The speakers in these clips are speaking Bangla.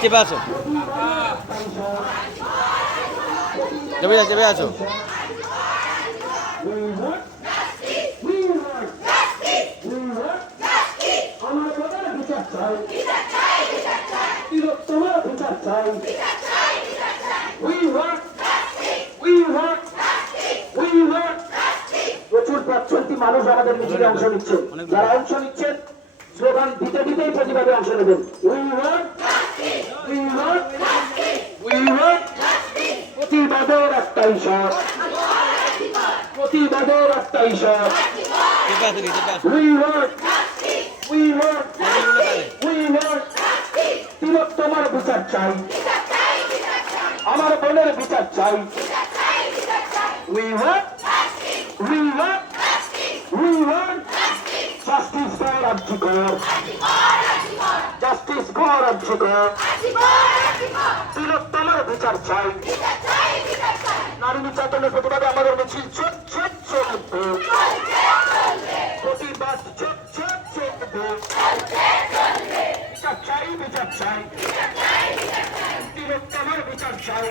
চেপে আছো, চেপে আছো। প্রচুর পথচলতি মানুষ আমাদের মিছিলে অংশ নিচ্ছেন। যারা অংশ নিচ্ছেন স্লোগান দিতে দিতেই প্রতিবাদে অংশ নেবেন। প্রতিবাদের একটাই শট, প্রতিবাদের একটাই শট। তিলোত্তমার বিচার চাই, আমার বোনের বিচার চাই। We want justice for Arjikor. Justice for Arjikor. তিলোত্তমার বিচার চাই। নারী নির্যাতনের প্রতিবাদে আমাদের মিছিল চলবে, প্রতিবাদ চলবে। বিচার চাই, বিচার চাই, তিলোত্তমার বিচার চাই,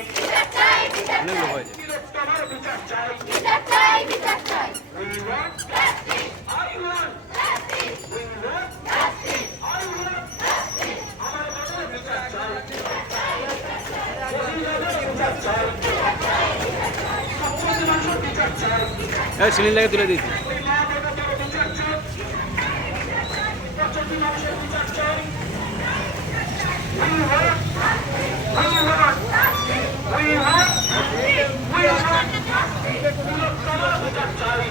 তিলোত্তমার বিচার চাই। We want justice. I want justice. We want justice. I want justice. আমার বোনের বিচার চাই, বিচার চাই, সবচেয়ে মানুষের বিচার চাই। সিলিন্ডার লাগে তুলে দিয়েছি। ওই মা বাবার বিচার চাই, সবচেয়ে মানুষের বিচার চাই। We want justice. We want justice. We want justice. বিচার চাই।